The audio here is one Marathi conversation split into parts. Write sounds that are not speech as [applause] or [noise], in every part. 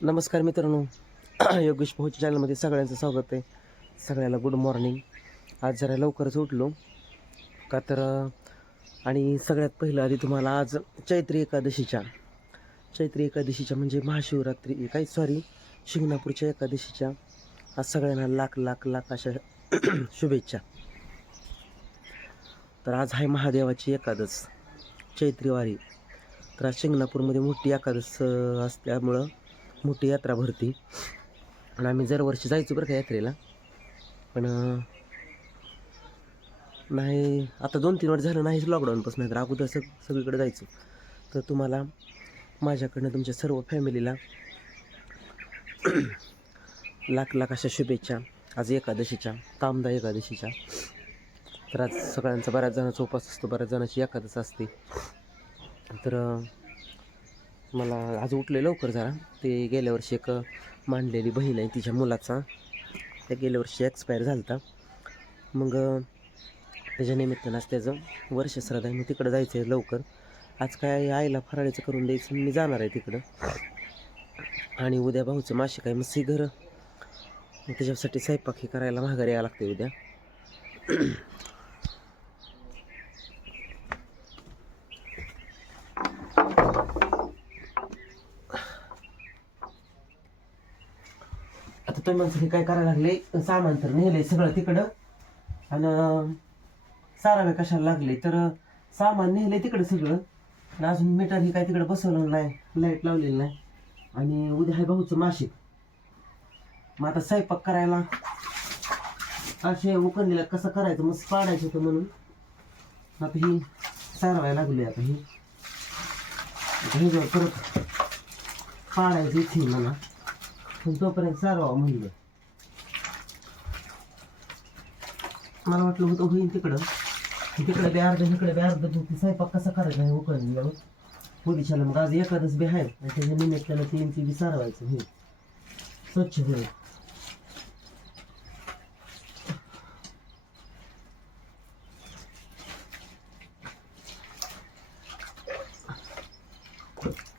नमस्कार मित्रांनो. [clears throat] योगेश पोहोच चॅनलमध्ये सगळ्यांचं स्वागत आहे. सगळ्याला गुड मॉर्निंग आज जरा लवकरच उठलो का तर आणि सगळ्यात पहिलं आधी तुम्हाला आज चैत्री एकादशीच्या चैत्री एकादशीच्या म्हणजे महाशिवरात्री काही सॉरी शिंगणापूरच्या एकादशीच्या आज सगळ्यांना लाख लाख लाख अशा [clears throat] शुभेच्छा. तर आज आहे महादेवाची एकादश चैत्रीवारी. तर आज शिंगणापूरमध्ये मोठी एकादश असल्यामुळं मोठी यात्रा भरती. आणि आम्ही दरवर्षी जायचो बरं का यात्रेला. पण नाही आता दोन तीन वर्ष झालं नाहीच लॉकडाऊनपासून नाही तर अगोदर सग सगळीकडे जायचो. तर तुम्हाला माझ्याकडनं तुमच्या सर्व फॅमिलीला [clears throat] लाख लाख अशा शुभेच्छा. आज एकादशीच्या तामदा एकादशीच्या. तर आज सगळ्यांचा बऱ्याच जणांचा उपास असतो बऱ्याच जणांची एकादश असते. तर मला आज उठले लवकर जरा. ते गेल्या वर्षी एक मांडलेली बहीण आहे तिच्या मुलाचा. त्या गेल्या वर्षी एक्सपायर झाला होता मग त्याच्या निमित्तानं आज त्याचं वर्ष श्राद्ध आहे. मग तिकडं जायचं आहे लवकर. आज काय आईला फराळीचं करून द्यायचं मी जाणार आहे तिकडं. आणि उद्या भाऊचं मासे काय मग घर. त्याच्यासाठी स्वयंपाक हे करायला माघारी यावं लागते उद्या. आता माणसं हे काय करायला लागले? सामान तर नेले सगळं तिकडं. आणि सारावे कशाला लागले? तर सामान नेले तिकडं सगळं. आणि अजून मीटर हे काय तिकडं बसवलं नाही लाइट लावलेली नाही. आणि उद्या आहे भाऊचं माशिक मग आता स्वयंपाक करायला. असे उकरलेला कसं करायचं? मग पाडायचं होतं म्हणून. आता ही सारवायला लागली आता ही. हे परत पाडायचं इथे मला तोपर्यंत सारवा म्हणलं. मला वाटलं होतं होईल तिकडं. तिकडे बी अर्ध इकडे बी अर्ध तू स्वयंपाक कसा करायचा आहे उकळल्यावर पोलिशाला मग आज एखादच बी आहे. आणि त्याच्या निमित्तानं तीन ती बी सारवायचं होईल. स्वच्छ होईल.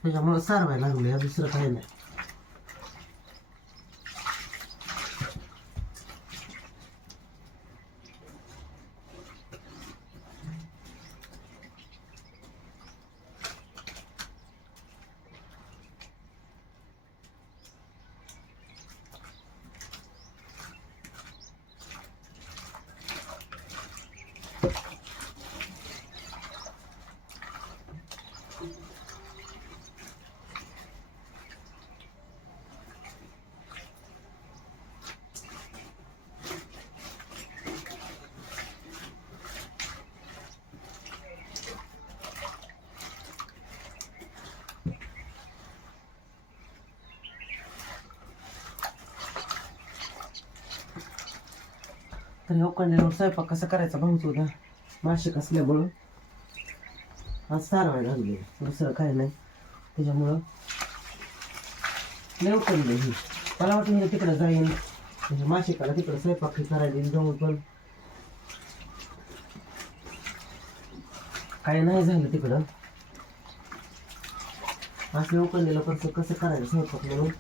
त्याच्यामुळं सारवायला लागलं दुसरं काही नाही. तर हे उकडलेलं स्वयंपाक कसं करायचा भाऊच होता माशिक असल्यामुळं आज सारवायला लागले. दुसरं काय नाही. त्याच्यामुळं लय उकडलं ही. मला वाटलं हे तिकडं जाईन. म्हणजे माशिकाला तिकडं स्वयंपाक करायची करायला जाऊन पण. काय नाही झालं तिकडं. असं उकडलेलं कसं कसं करायचं स्वयंपाक म्हणून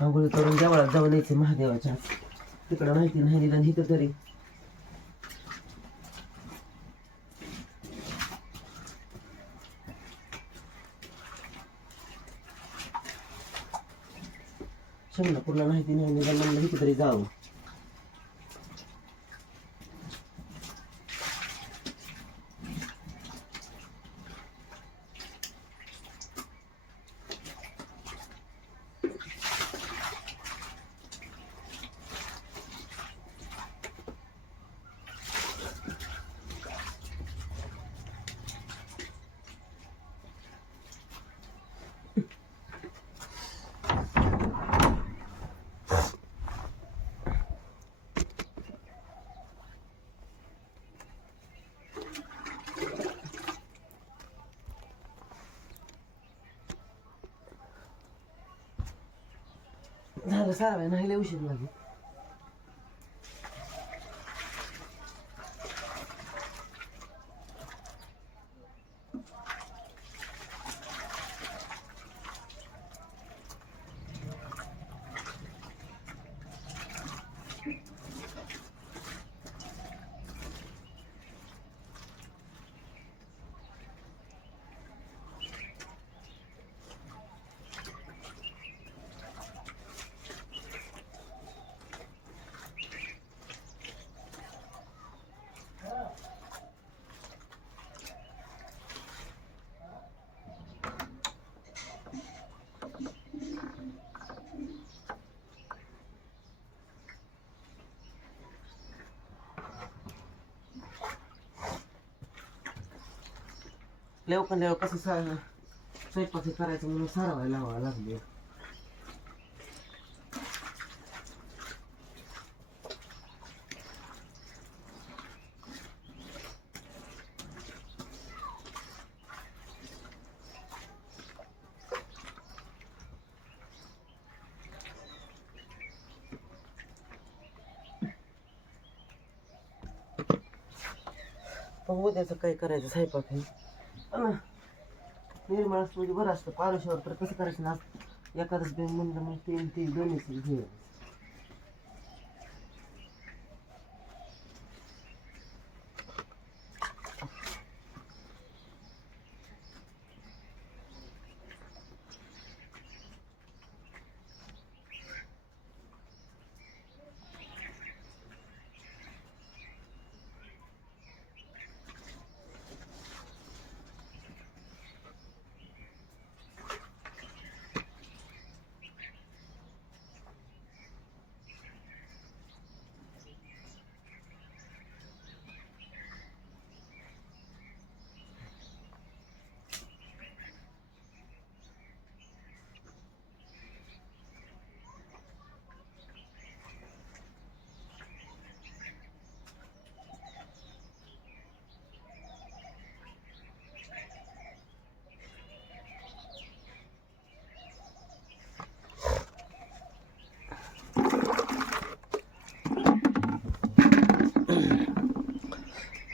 आंघोळी करून देवळात जाऊन यायचे महादेवाच्या. तिकडं माहिती नाही निदान इथं तरी. शंभरपूरला माहिती नाही निदान म्हणलं तरी जावं. सारा नाही लय उशीर लागेल. लवकर लवकर कसं सा स्वयंपाक हे करायचं म्हणून सारवायला लावावं लागले पण उद्याचं काय करायचं स्वयंपाक निर्मळ असतं म्हणजे बरं असतं. पारुशावर तर कसं करायचं ना? एखादंच बी म्हणलं मग तीन तीन दोन्ही घे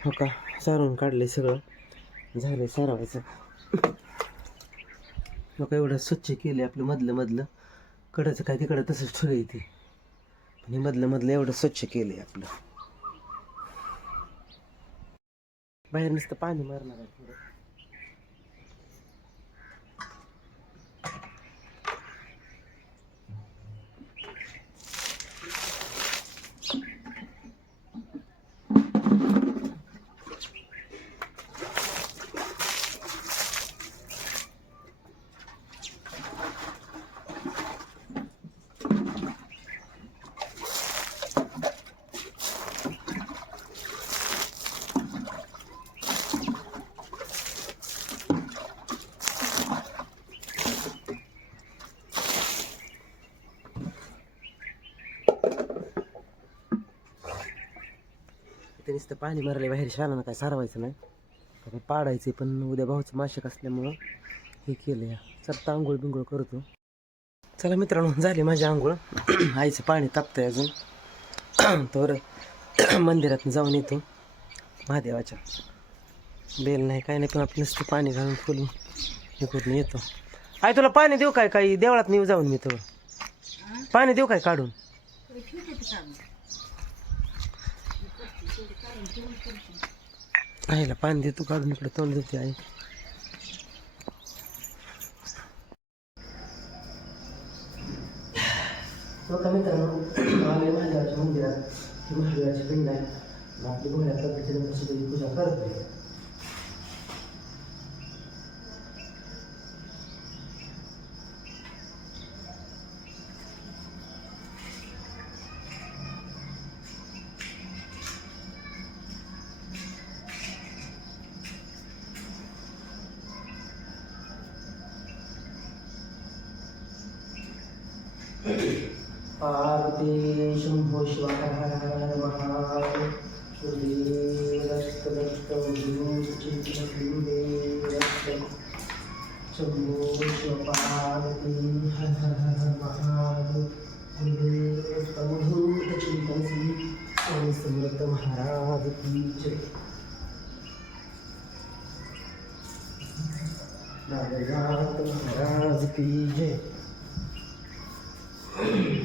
हो का सारून काढले सगळं. झालं सारवायचं. हो एवढं स्वच्छ केले आपलं मधलं मधलं. कडाचं काय तिकडं तसंच ठेवलं इथे. पण हे मधलं मधलं एवढं स्वच्छ केले आपलं. बाहेर नुसतं पाणी मारणार आहे ते नुसतं पाणी भरले बाहेर शाळांना काय सारवायचं नाही. का पाडायचे पण उद्या भाऊचं माशक असल्यामुळं हे केलं या चल आंघोळ बिंघोळ करतो. चला मित्रांनो झाली माझी आंघोळ. [clears throat] आईचं पाणी तापतंय अजून. [clears throat] तर [clears throat] मंदिरात जाऊन येतो. महादेवाच्या. बेल नाही काय नाही पण नुसतं पाणी घालून फुलून हे करून येतो. आई तुला पाणी देऊ काय? काही देवळात नेऊ जाऊन मी तर. पाणी देऊ काय काढून? आईला पाणी देतो काढून इकडे तोंड देते आई. हो तो मित्रांनो? आले महादेवाच्या मंदिरात ही महादेवाची पिंड आहे. आपली भोळ्या पद्धतीने कशी तरी पूजा करतोय पार्वती शंभो शिवाय महाय शंभो शिवपार्वती हर हर हर महाय गुरुदेवतमभूतचिंतन श्री स्वामी महाराज की जय। Thank [clears throat] you.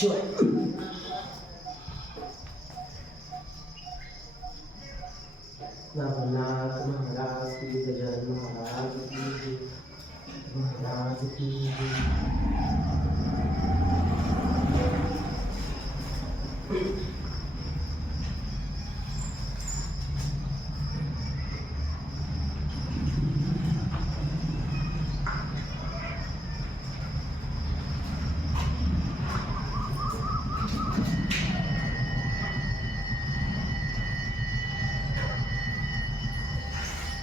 शिवाय. नामनाथ महाराज की गजानन महाराज की महाराज की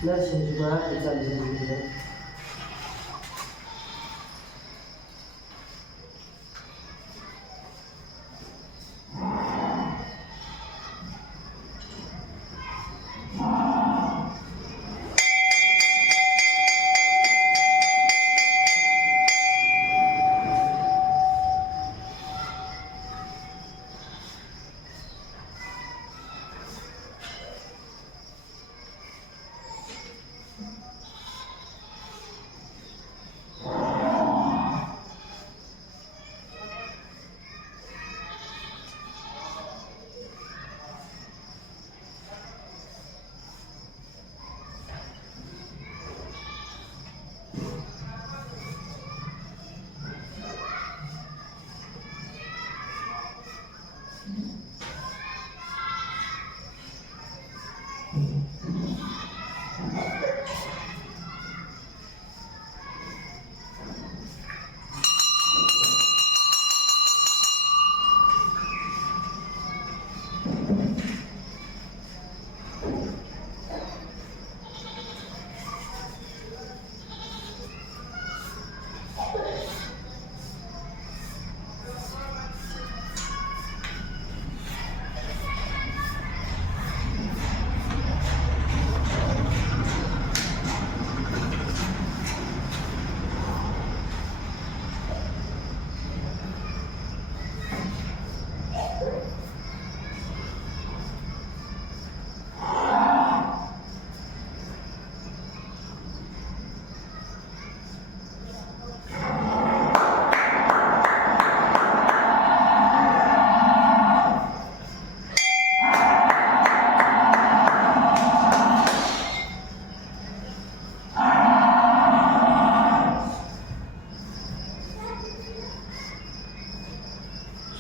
지난 지주가 일단 이제 보는데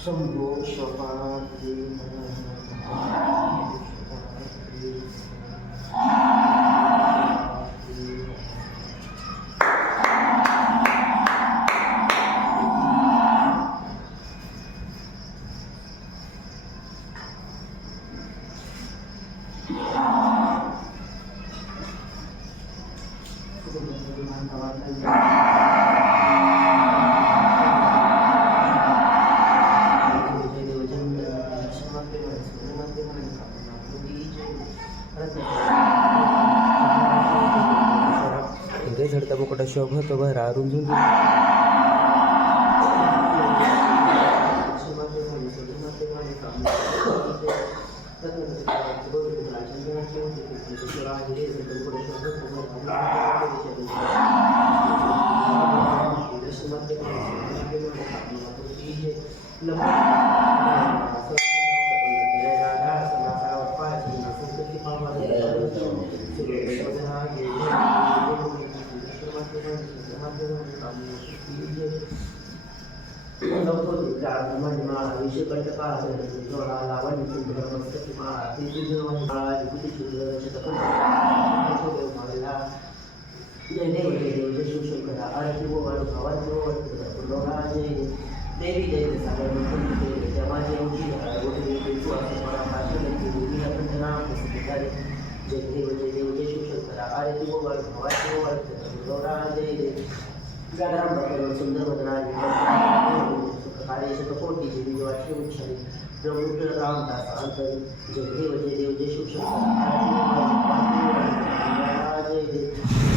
Shambho शफाती coba coba rarung sungguh देव जय देव जय शिवशंकरा आरती वो वाळू भावाची वो वाटतं जय देवी जय जय सागर जय जय माझे उजी गोटी जय तू असं मला भाषण देवी नाम प्रसिद्धारे जय देव जय देव जय शिवशंकरा आरती वो वाळू भावाची वो वाटतं जय जय जागराम भक्त सुंदर वदना कार्य शतकोटी जय देव वाची उच्चारी प्रभु रामदास अंतर जय देव जय देव जय शिवशंकरा आरती वो वाळू भावाची वो वाटतं जय देव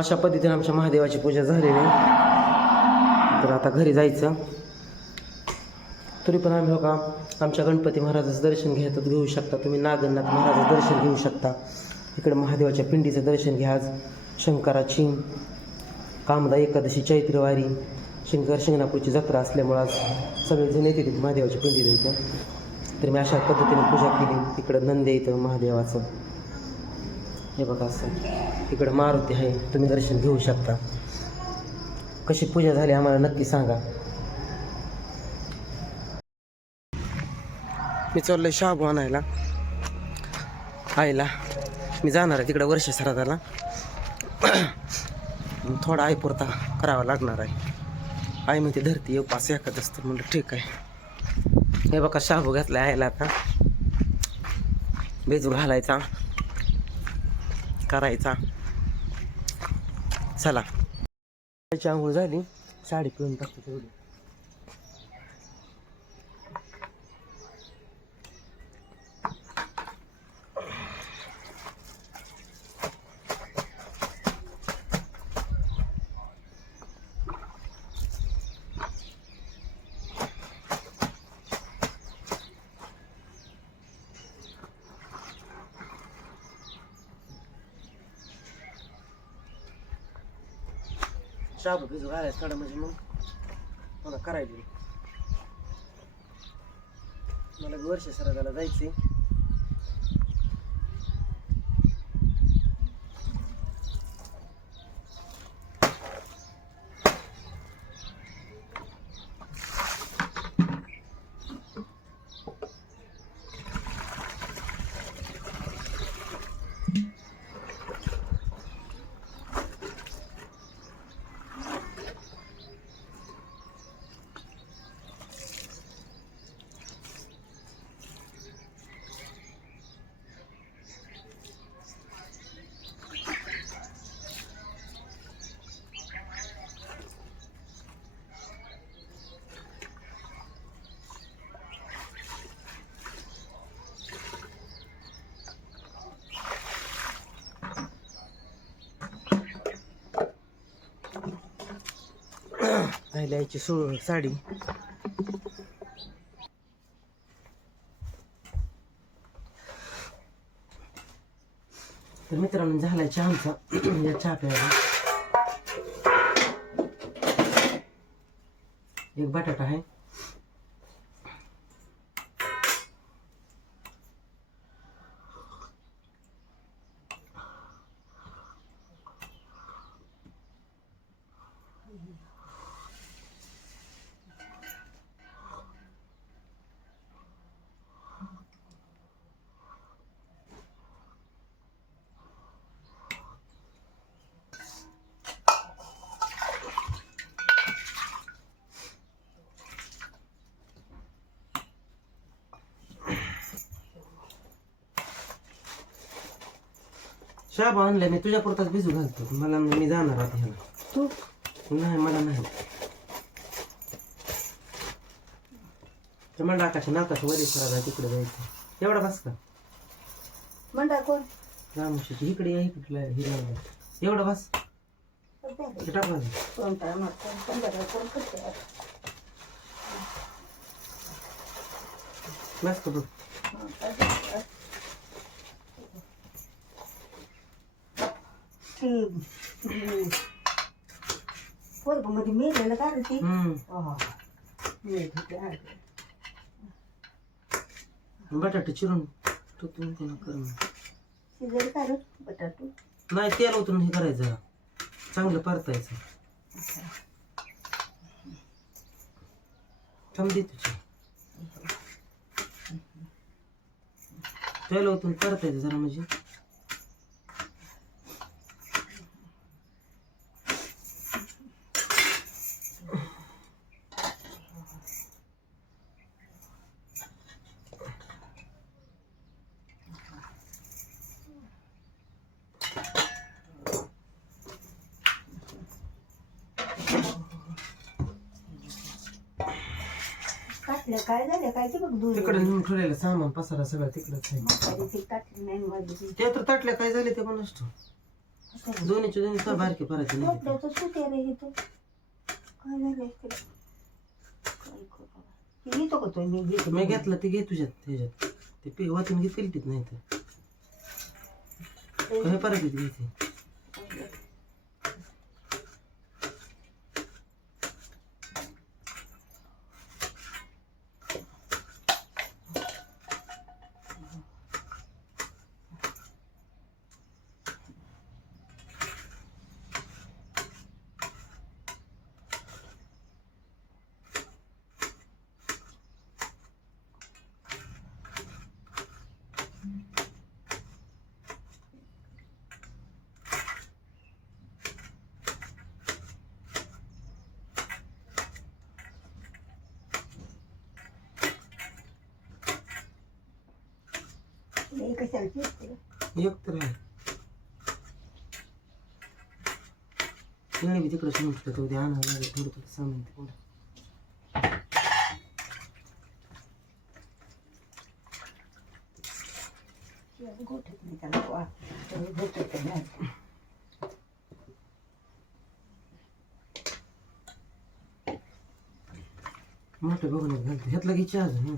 अशा पद्धतीने आमच्या महादेवाची पूजा झालेली आहे. तर आता घरी जायचं. तरी पण आम्ही हो बघा आमच्या गणपती महाराजाचं दर्शन घ्यायचं घेऊ शकता. तुम्ही नागनाथ महाराजाचं दर्शन घेऊ शकता. इकडे महादेवाच्या पिंडीचं दर्शन घ्या आज. शंकराची कामदा एकादशी चैत्रवारी शंकर शिंगणापूरची जत्रा असल्यामुळं आज सगळेजण येते तिथे महादेवाच्या पिंडीला इथं. तर मी अशा पद्धतीने पूजा केली. इकडं नंदे इथं महादेवाचं. हे बघा असं. इकडं मारुती आहे. तुम्ही दर्शन घेऊ शकता. कशी पूजा झाली आम्हाला नक्की सांगा. मी चाललोय शाबू आणायला. आईला. मी जाणार आहे तिकडं वर्ष सरादाला. [clears throat] थोडा आई पुरता करावा लागणार आहे. आई म्हणते धरती येऊ पास एखाद असतं. म्हणलं ठीक आहे. हे बघा शाबू घातला आईला आता. बेजू घालायचा. करायचा. चला. त्याची आंघोळ झाली. साडी पिळून टाकतो तेवढी. शाबू भिजू घालायचं थोडं म्हणजे मग मला करायची मला बी वर्ष त्याला जायचंय. राहिली आईची सो साडी. तर मित्रांनो झालाय चहाचा [clears throat] या चहा प्यायला. एक बटाटा आहे. शाबा आणलाय मी तुझ्या पुरताच भिजू घालतो. मला मी जाणार आता ह्याला. तू? नाही मला नाही. तर मला आकाश नाकाश वरी सरायला तिकडे जायचं. एवढा बस का? म्हणता कोण? रामोशीची इकडे या इकडे हिरवा एवढा बस. ते टाक माझं. कोण काय म्हणतात संध्याकाळी कोण करते? बस का बघ. पोरगमध्ये मेलेलं का ती? बटाटे चिरून तू तुम्ही त्यांना कर मग. शिजल का रे बटाटू? नाही तेल ओतून हे करायचं. चांगलं परतायचं. थांब दे तुझी तेल ओतून परतायचं जरा म्हणजे. काय झालं काय ते बघ तिकडे नेऊन ठेवलेलं सामान पसारा सगळं तिकडंच आहे. म्हातारी ती काटली नाही माझी ते तर ताटल्या काय झाले ते पण असतो दोन्हीचे दोन्ही तर बारके नाही सुटे रे इथं काय झालं इकडे काय करू बाबा. हे घेतो का तो? मी घेतो. मी घेतलं ते घे तुझ्यात त्याच्यात. ते पी वाचून घेतील तीच नाही तर. काय परत घ्यायचे हे कशाला? एक तर आहे बी तिकडे उद्या आणावं लागेल थोडं थोडं सामान नाही त्याला गोठ्यात नाही. मोठे बघून घालतो ह्यातला घ्यायची अजून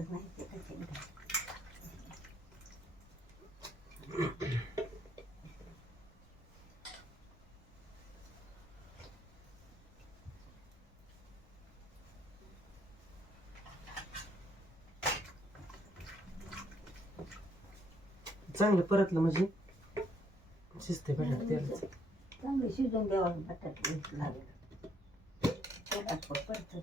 तर माहिती कसे चांगलं परतलं म्हणजे? शिजते बघा तेलाच. चांगली शिजून घ्यावं लागेल परत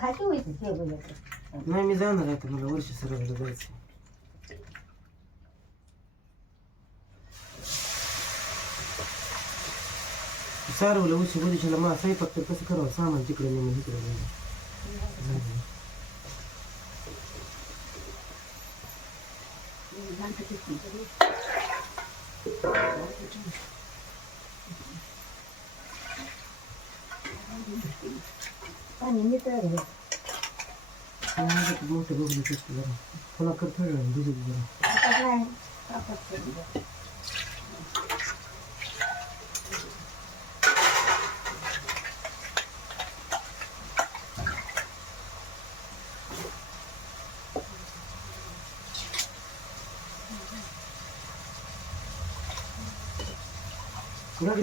खाती होती ते बोलत नाही मी जाणार आहे तर मला वर्ष सरायला जायचं सारवलं उशी बदिशीला मला स्वयंपाक तर कसं करावं? सामान तिकडे नेऊन इकडे नेऊन पाणी नितळ घे मोठे बघले कसं जरा पुन्हा कर वेळाने भिजत जरा काय कापड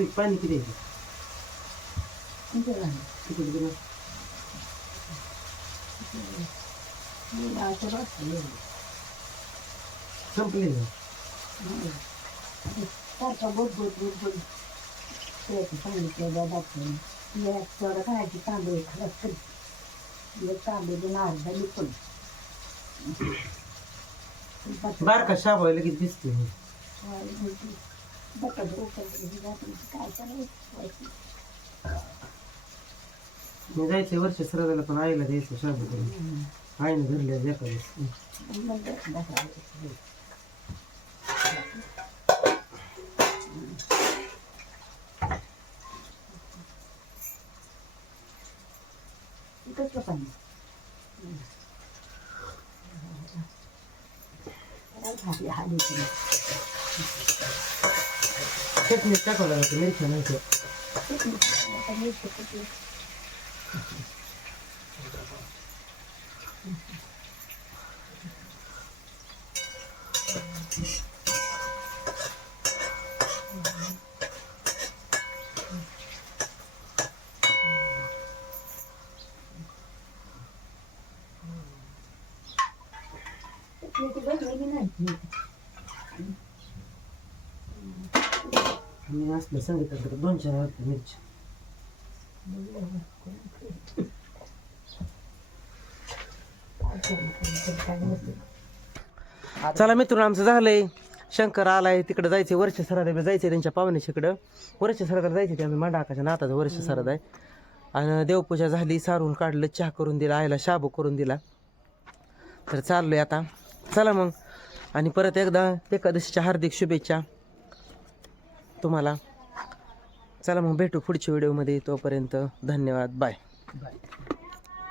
पाणी किती किती झालं? तिकडे गेलं मी लावतो बसले. संपले ना सारखं बोट बोट बोट बोट सांगितलं दादाचं थोडं खायची तांदूळ खरंच करी तांदूळ दोन अर्धा लिपून बारका शाब किती दिसते. बकड काय करायचं मी जायचं वर्ष सरायला पण आईला द्यायचं शाबू Aynı böyle yaparız. Birkaç bakalım. Teknik tak olarak Amerika'nın yok. Teknik olarak Amerika'nın yok. मी असलं सांगितलं तर दोन चार वाटतं मिरच्या चला मित्रांनो आमचं झालंय. शंकर आलाय तिकडे जायचे वर्ष सरादा जायचे त्यांच्या पाहुण्याच्याकडं वर्ष सरादा जायचे ते आम्ही मांडाकाच्या नाताचं वर्ष सरदा आहे. आणि देवपूजा झाली सारून काढलं चहा करून दिला आईला शाबू करून दिला. तर चाललोय आता. चला मग. आणि परत एकदा एकादशीच्या हार्दिक शुभेच्छा तुम्हाला. चला मग भेटू पुढच्या व्हिडिओमध्ये. तोपर्यंत धन्यवाद. बाय. बाय.